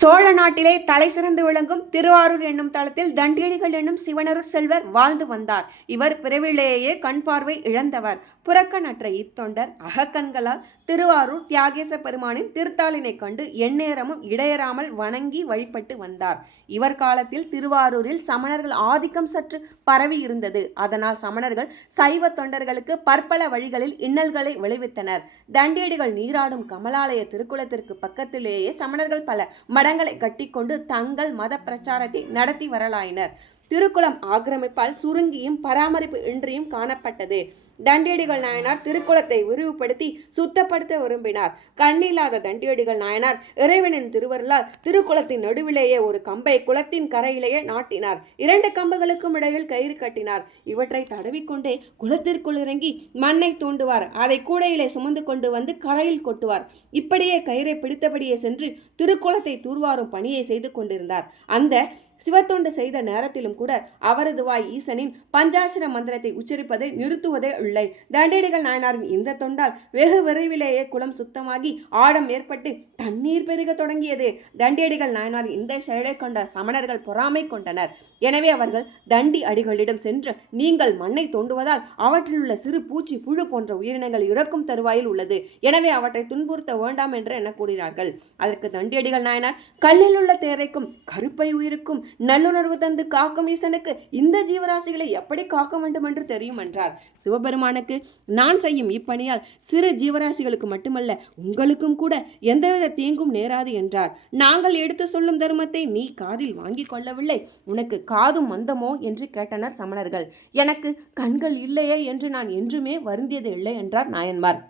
சோழ நாட்டிலே தலை சிறந்து விளங்கும் திருவாரூர் என்னும் தளத்தில் தண்டியடிகள் என்னும் சிவனருள் செல்வர் வாழ்ந்து வந்தார். இவர் பிறவிலேயே கண் பார்வை இழந்தவர். புறக்கணற்ற இத்தொண்டர் அகக்கண்களால் திருவாரூர் தியாகேச பெருமானின் திருத்தாளினை கண்டு எந்நேரமும் இடையறாமல் வணங்கி வழிபட்டு வந்தார். இவர் காலத்தில் திருவாரூரில் சமணர்கள் ஆதிக்கம் சற்று பரவி இருந்தது. அதனால் சமணர்கள் சைவ தொண்டர்களுக்கு பற்பல வழிகளில் இன்னல்களை விளைவித்தனர். தண்டியடிகள் நீராடும் கமலாலய திருக்குளத்திற்கு பக்கத்திலேயே சமணர்கள் பல மடங்களை கட்டிக்கொண்டு தங்கள் மத பிரச்சாரத்தை நடத்தி வரலாயினர். திருக்குளம் ஆக்கிரமிப்பால் சுருங்கியும் பராமரிப்பு இன்றியும் காணப்பட்டது. தண்டியடிகள் நாயனார் திருக்குளத்தை விரிவுபடுத்தி சுத்தப்படுத்த விரும்பினார். கண்ணில்லாத தண்டியடிகள் நாயனார் இறைவனின் திருவருளால் திருக்குளத்தின் நடுவிலேயே ஒரு கம்பை குளத்தின் கரையிலேயே நாட்டினார். 2 கம்புகளுக்கும் இடையில் கயிறு கட்டினார். இவற்றை தடவிக்கொண்டே குளத்திற்குள் இறங்கி மண்ணை தூண்டுவார். அதை கூடையிலே சுமந்து கொண்டு வந்து கரையில் கொட்டுவார். இப்படியே கயிறை பிடித்தபடியே சென்று திருக்குளத்தை தூர்வாரும் பணியை செய்து கொண்டிருந்தார். அந்த சிவத்தொண்டு செய்த நேரத்திலும் கூட அவரது வாய் ஈசனின் பஞ்சாட்சர மந்திரத்தை உச்சரிப்பதை நிறுத்துவதே இல்லை. தண்டியடிகள் நாயனாரின் இந்த தொண்டால் வெகு விரைவிலேயே குளம் சுத்தமாகி ஆழம் ஏற்பட்டு தண்ணீர் பெருக தொடங்கியது. தண்டியடிகள் நாயனாரின் இந்த செயலை கொண்ட சமணர்கள் பொறாமை கொண்டனர். எனவே அவர்கள் தண்டி அடிகளிடம் சென்று, நீங்கள் மண்ணை தோண்டுவதால் அவற்றில் உள்ள சிறு பூச்சி புழு போன்ற உயிரினங்கள் இறக்கும் தருவாயில் உள்ளது. எனவே அவற்றை துன்புறுத்த வேண்டாம் என்று என கூறினார்கள். அதற்கு தண்டியடிகள் நாயனார், கல்லில் உள்ள தேரைக்கும் கருப்பை உயிருக்கும் நல்லுணர்வு தந்து காக்கும் ஈசனுக்கு இந்த ஜீவராசிகளை எப்படி காக்க வேண்டும் என்று தெரியும் என்றார். சிவபெருமானுக்கு நான் செய்யும் இப்பணியால் சிறு ஜீவராசிகளுக்கு மட்டுமல்ல உங்களுக்கும் கூட எந்தவித தீங்கும் நேராது என்றார். நாங்கள் எடுத்து சொல்லும் தர்மத்தை நீ காதில் வாங்கி கொள்ளவில்லை, உனக்கு காதும் மந்தமோ என்று கேட்டனர் சமணர்கள். எனக்கு கண்கள் இல்லையே என்று நான் என்றுமே வருந்தியது இல்லை என்றார் நாயன்மார்.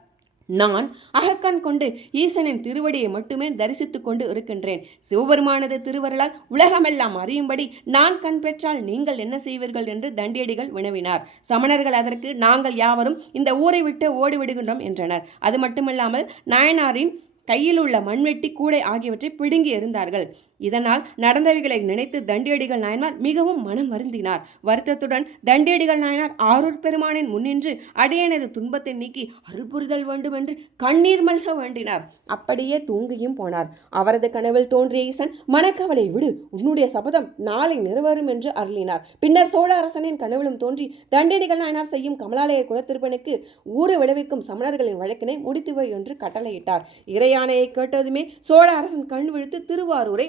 நான் அகக்கண் கொண்டு ஈசனின் திருவடியை மட்டுமே தரிசித்துக் கொண்டு இருக்கின்றேன். சிவபெருமானது திருவருளால் உலகமெல்லாம் அறியும்படி நான் கண் பெற்றால் நீங்கள் என்ன செய்வீர்கள் என்று தண்டியடிகள் வினவினார். சமணர்கள் அதற்கு, நாங்கள் யாவரும் இந்த ஊரை விட்டு ஓடிவிடுகின்றோம் என்றனர். அது மட்டுமில்லாமல் நாயனாரின் கையில் உள்ள மண்வெட்டி கூடை ஆகியவற்றை பிடுங்கி எறிந்தார்கள். இதனால் நடந்தவைகளை நினைத்து தண்டியடிகள் நாயனார் மிகவும் மனம் வருந்தினார். வருத்தத்துடன் தண்டியடிகள் நாயனார் ஆரூர் பெருமானின் முன்னின்று அடியனது துன்பத்தை நீக்கி அருள் புரிதல் வேண்டும் என்று கண்ணீர் மல்க வேண்டினார். அப்படியே தூங்கியும் போனார். அவரது கனவில் தோன்றிய ஈசன், மனக்கவலை விடு, உன்னுடைய சபதம் நாளை நிறைவேறும் என்று அருளினார். பின்னர் சோழ அரசனின் கனவிலும் தோன்றி தண்டியடிகள் நாயனார் செய்யும் கமலாலய குலத்திருப்பனுக்கு ஊறு விளைவிக்கும் சமணர்களின் வழக்கினை முடித்துவை என்று கட்டளையிட்டார். இறையானையை கேட்டதுமே சோழ அரசன் கண் விழித்து திருவாரூரை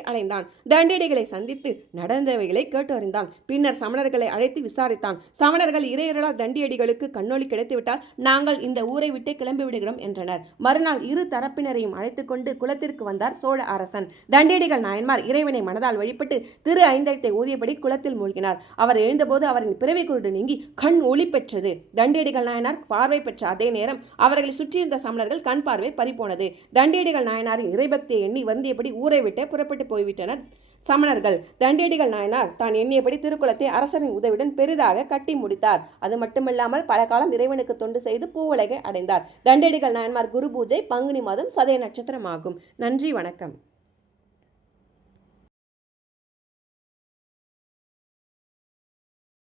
தண்டியடிகளை சந்தித்து நடந்தவைகளை கேட்டு அறிந்தான். பின்னர் சமணர்களை அழைத்து விசாரித்தான். சமணர்கள் இறையர்களால் தண்டியடிகளுக்கு கண்ணொளி கிடைத்துவிட்டால் நாங்கள் இந்த ஊரை விட்டு கிளம்பி விடுகிறோம் என்றனர். மறுநாள் இரு தரப்பினரையும் அழைத்துக் கொண்டு குளத்திற்கு வந்தார் சோழ அரசன். தண்டியடிகள் நாயன்மார் இறைவனை மனதால் வழிபட்டு திரு ஐந்தெழுத்தை ஊதியபடி குளத்தில் மூழ்கினார். அவர் எழுந்தபோது அவரின் பிறவி குருடு நீங்கி கண் ஒளி பெற்றது. தண்டியடிகள் நாயனார் பார்வை பெற்ற அதே நேரம் அவர்களை சுற்றியிருந்த சமணர்கள் கண் பார்வை பறிபோனது. தண்டியடிகள் நாயனாரின் இறைபக்தியை எண்ணி வருந்தியபடி ஊரை விட்டு புறப்பட்டு போய்விட்டனர் சமணர்கள். தண்டியடிகள் நாயனார் தான் எண்ணியபடி திருக்குளத்தை அரசரின் உதவியுடன் பெரிதாக கட்டி முடித்தார். அது மட்டுமில்லாமல் பல காலம் இறைவனுக்கு தொண்டு செய்து பூவுலகை அடைந்தார். தண்டியடிகள் நாயன்மார் குரு பூஜை பங்குனி மாதம் சதய நட்சத்திரமாகும். நன்றி, வணக்கம்.